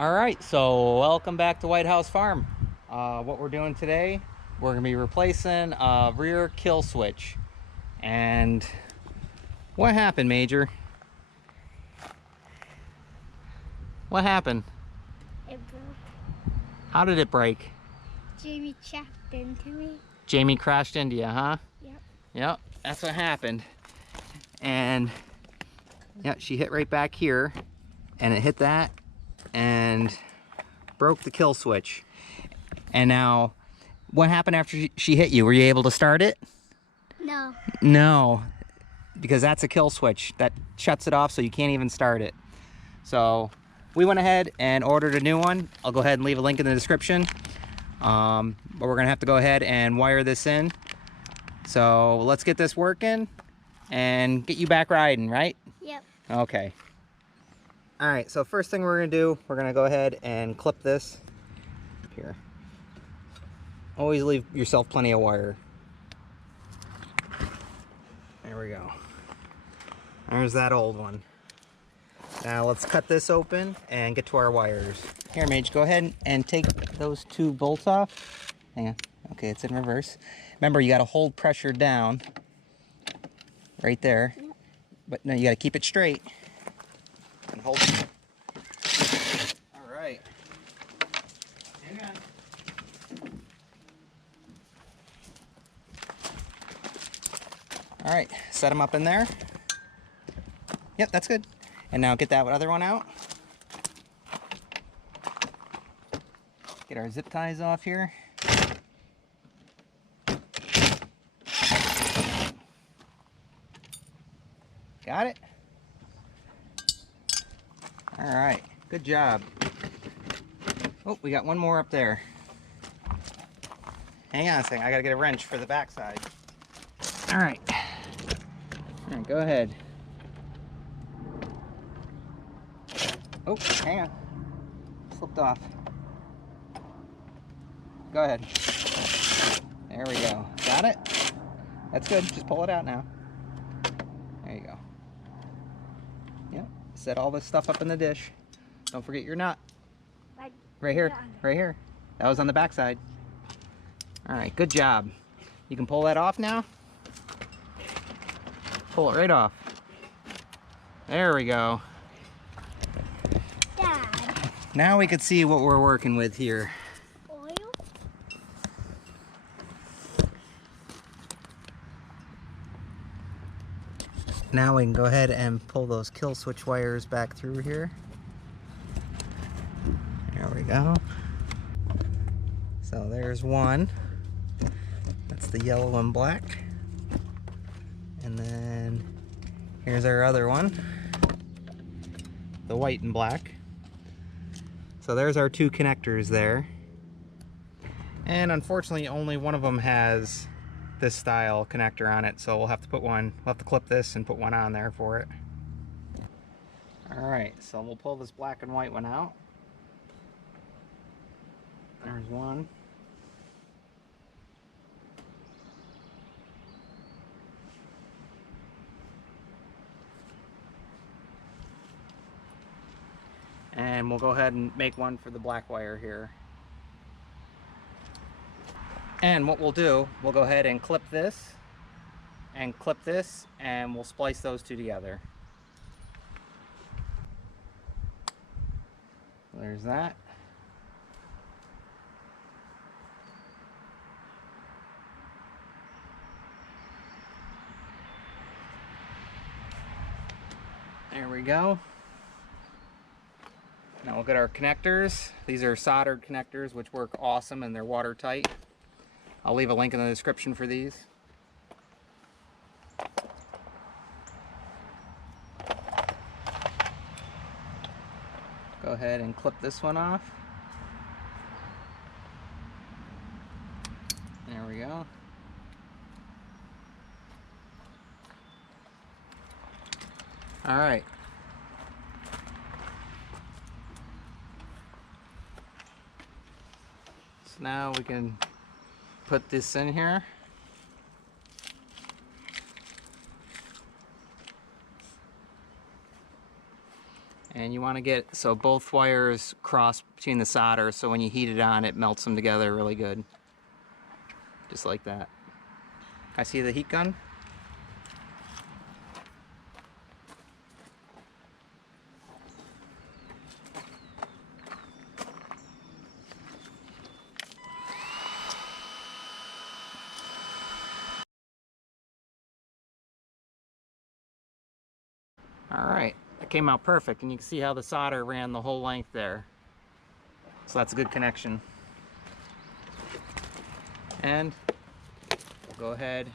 All right, so welcome back to White House Farm. What we're doing today, we're gonna be replacing a rear kill switch. And what happened, Major? What happened? It broke. How did it break? Jamie chapped into me. Jamie crashed into you, huh? Yep. Yep, that's what happened. And yeah, she hit right back here, and it hit that and broke the kill switch. And now, what happened after she hit you? Were you able to start it? No. No, because that's a kill switch. That shuts it off so you can't even start it. So we went ahead and ordered a new one. I'll go ahead and leave a link in the description. But we're gonna have to go ahead and wire this in. So let's get this working and get you back riding, right? Yep. Okay. All right, so first thing we're gonna do, we're gonna go ahead and clip this here. Always leave yourself plenty of wire. There we go. There's that old one. Now let's cut this open and get to our wires. Here, Mage, go ahead and take those two bolts off. Hang on. Okay, it's in reverse. Remember, you gotta hold pressure down right there. But no, you gotta keep it straight and hold it. All right. Hang on. All right, set them up in there. Yep, that's good. And now get that other one out. Get our zip ties off here. Got it? All right, good job. Oh, we got one more up there. Hang on a second, I gotta get a wrench for the backside. All right, go ahead. Oh, hang on, slipped off. Go ahead. There we go, got it? That's good, just pull it out now. There you go. Yep, set all this stuff up in the dish. Don't forget your nut. Right here, right here. That was on the back side. All right, good job. You can pull that off now. Pull it right off. There we go. Dad. Now we can see what we're working with here. Oil? Now we can go ahead and pull those kill switch wires back through here. There we go. So there's one. That's the yellow and black. And then here's our other one, the white and black. So there's our two connectors there. And unfortunately, only one of them has this style connector on it, so we'll have to put one, we'll have to clip this and put one on there for it. All right, so we'll pull this black and white one out. There's one. And we'll go ahead and make one for the black wire here. And what we'll do, we'll go ahead and clip this, and we'll splice those two together. There's that. There we go. Now we'll get our connectors. These are soldered connectors, which work awesome, and they're watertight. I'll leave a link in the description for these. Go ahead and clip this one off. There we go. All right. So now we can put this in here. And you want to get so both wires cross between the solder, so when you heat it on, it melts them together really good. Just like that. I see the heat gun. Alright, it came out perfect, and you can see how the solder ran the whole length there. So that's a good connection. And we'll go ahead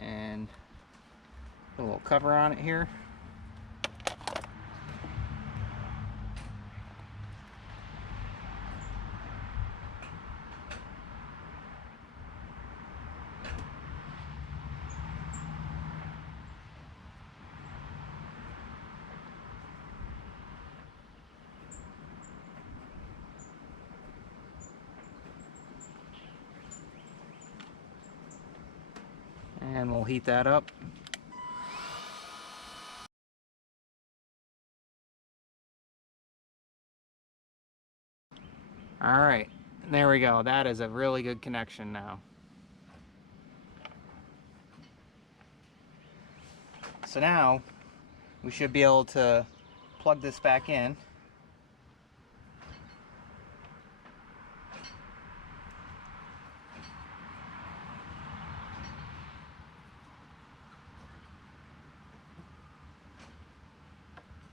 and put a little cover on it here. And we'll heat that up. Alright, there we go. That is a really good connection now. So now we should be able to plug this back in.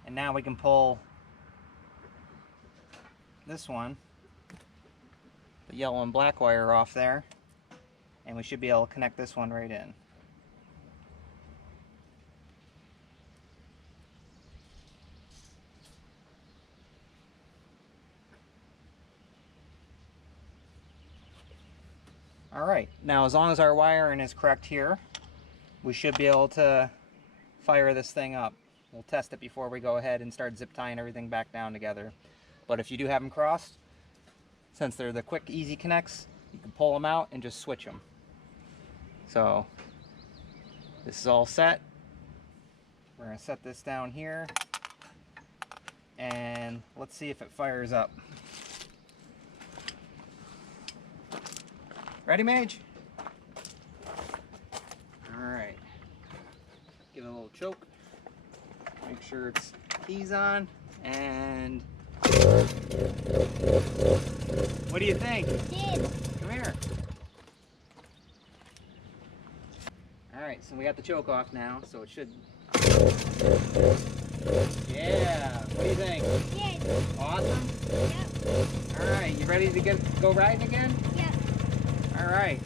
And now we can pull this one, the yellow and black wire, off there, and we should be able to connect this one right in. Alright, now as long as our wiring is correct here, we should be able to fire this thing up. We'll test it before we go ahead and start zip tying everything back down together. But if you do have them crossed, since they're the quick, easy connects, you can pull them out and just switch them. So this is all set. We're going to set this down here, and let's see if it fires up. Ready, Mage? Alright. Give it a little choke. Make sure it's keys on, and what do you think? Come here. Alright, so we got the choke off now, so it should... Yeah! What do you think? Good. Awesome? Yep. Alright, you ready to go riding again? Yep. Alright,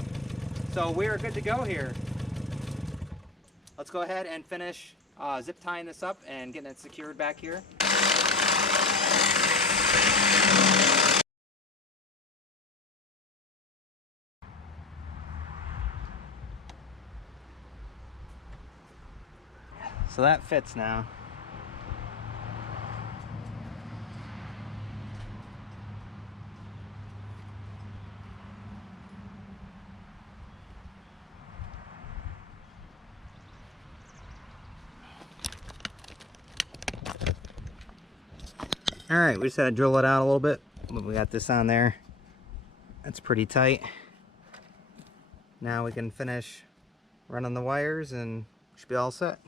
so we're good to go here. Let's go ahead and finish zip tying this up and getting it secured back here. So that fits now. Alright, we just had to drill it out a little bit, but we got this on there. That's pretty tight. Now we can finish running the wires and we should be all set.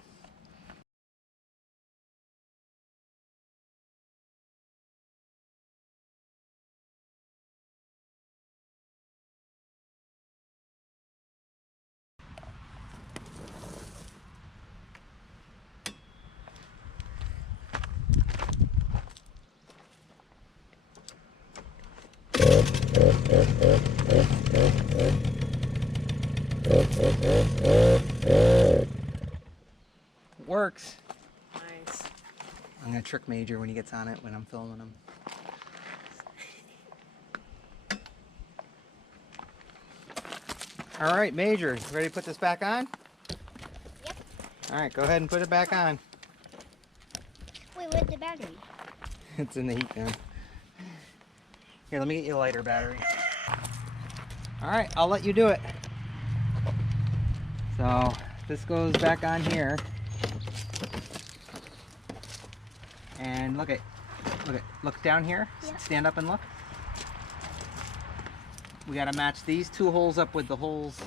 Works. Nice. I'm gonna trick Major when he gets on it when I'm filming him. All right, Major, you ready to put this back on? Yep. All right, go ahead and put it back on. Wait, where's the battery? It's in the heat gun. Here, let me get you a lighter battery. All right, I'll let you do it. So this goes back on here. And look down here. Yeah. Stand up and look. We gotta match these two holes up with the holes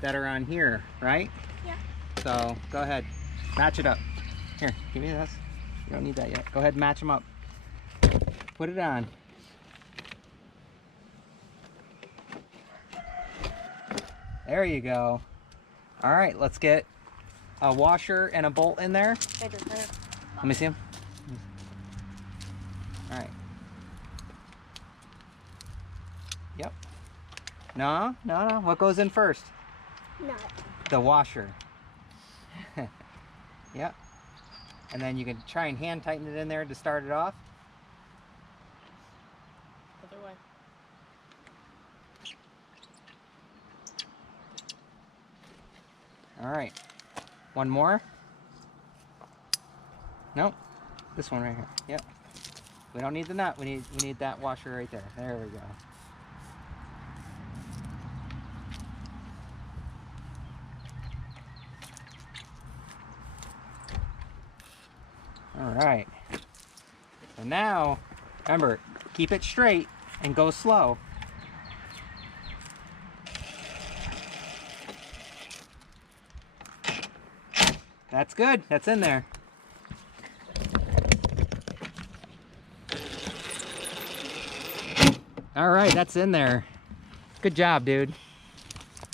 that are on here, right? Yeah. So go ahead, match it up. Here, give me this. You don't need that yet. Go ahead and match them up. Put it on. There you go. All right, let's get a washer and a bolt in there. Let me see them. All right. Yep. No. What goes in first? Nut. The washer. Yep. And then you can try and hand tighten it in there to start it off. Other way. All right. One more. Nope. This one right here. Yep. We don't need the nut. We need that washer right there. There we go. All right. So now, remember, keep it straight and go slow. That's good. That's in there. All right, that's in there. Good job, dude.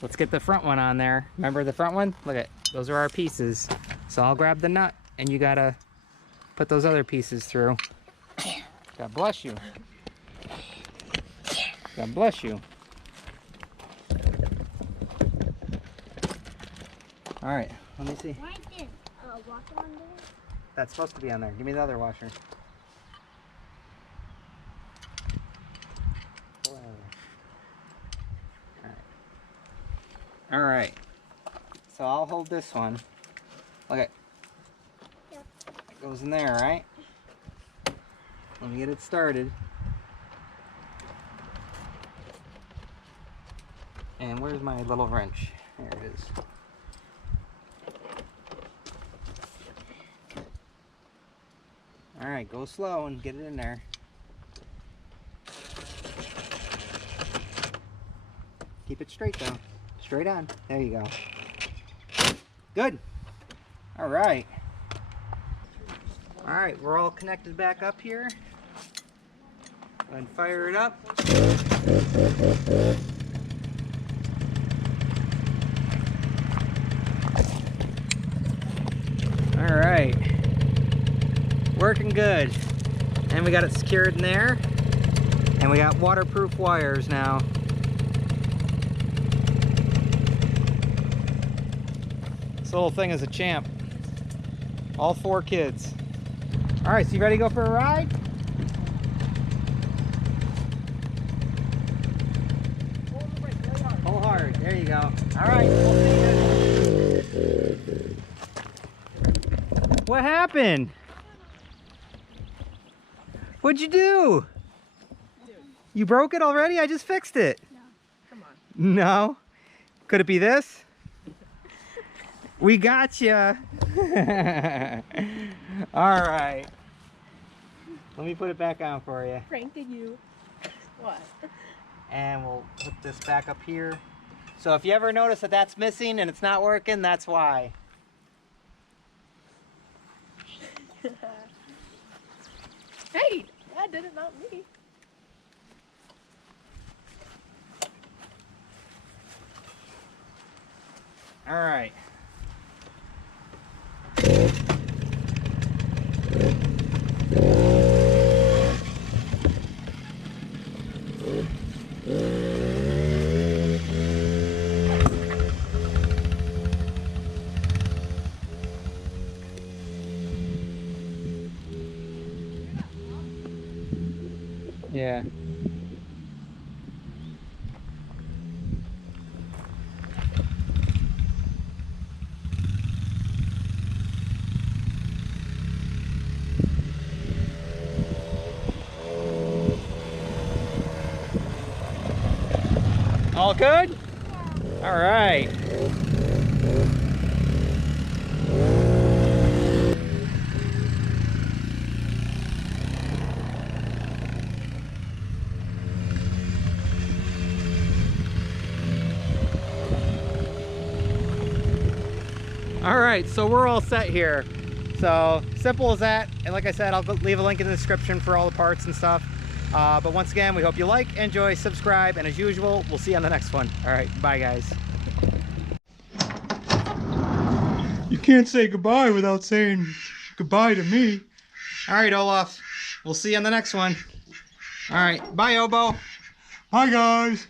Let's get the front one on there. Remember the front one? Look at, those are our pieces. So I'll grab the nut and you gotta put those other pieces through. God bless you. God bless you. All right, let me see. Why did washer on there? That's supposed to be on there. Give me the other washer. All right. So I'll hold this one. Okay. Yep. It goes in there, right? Let me get it started. And where's my little wrench? There it is. All right, go slow and get it in there. Keep it straight though. Straight on. There you go. Good. All right. All right, we're all connected back up here. Go ahead and fire it up. All right. Working good. And we got it secured in there. And we got waterproof wires now. This little thing is a champ. All 4 kids. All right, so you ready to go for a ride? Pull hard. There you go. All right, we'll see you. What happened? What'd you do? You broke it already? I just fixed it. No. Come on. No? Could it be this? We got ya. All right. Let me put it back on for you. Pranking you. What? And we'll put this back up here. So if you ever notice that that's missing and it's not working, that's why. Hey, I did it, not me. All right. Yeah. All good? Yeah. All right. All right, so we're all set here. So simple as that. And like I said, I'll leave a link in the description for all the parts and stuff. But once again, we hope you like, enjoy, subscribe, and as usual, we'll see you on the next one. All right, bye guys. You can't say goodbye without saying goodbye to me. All right, Olaf, we'll see you on the next one. All right, bye, Obo. Bye, guys.